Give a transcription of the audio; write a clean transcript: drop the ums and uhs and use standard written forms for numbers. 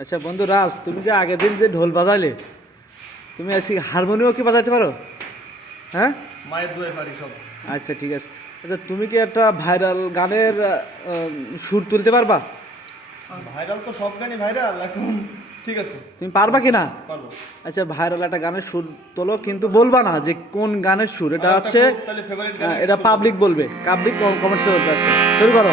আচ্ছা বন্ধু রাজ, তুমি যে আগের দিন যে ঢোল বাজাইলে, তুমি আজকে হারমোনিয়াম কি বাজাইতে পারো? হ্যাঁ, মায়ের দুয়ে পারি সব। আচ্ছা ঠিক আছে। আচ্ছা তুমি কি একটা ভাইরাল গানের সুর তুলতে পারবা? ভাইরাল তো সব গানই ভাইরাল এখন। ঠিক আছে, তুমি পারবা কি না? পারবো। আচ্ছা ভাইরাল একটা গানের সুর তোলো, কিন্তু বলবা না যে কোন গানের সুর এটা আমার একটা হচ্ছে। খুব তাহলে ফেভারিট গান এটা পাবলিক বলবে, পাবলিক কমেন্টসে বলবে। আচ্ছা শুরু করো।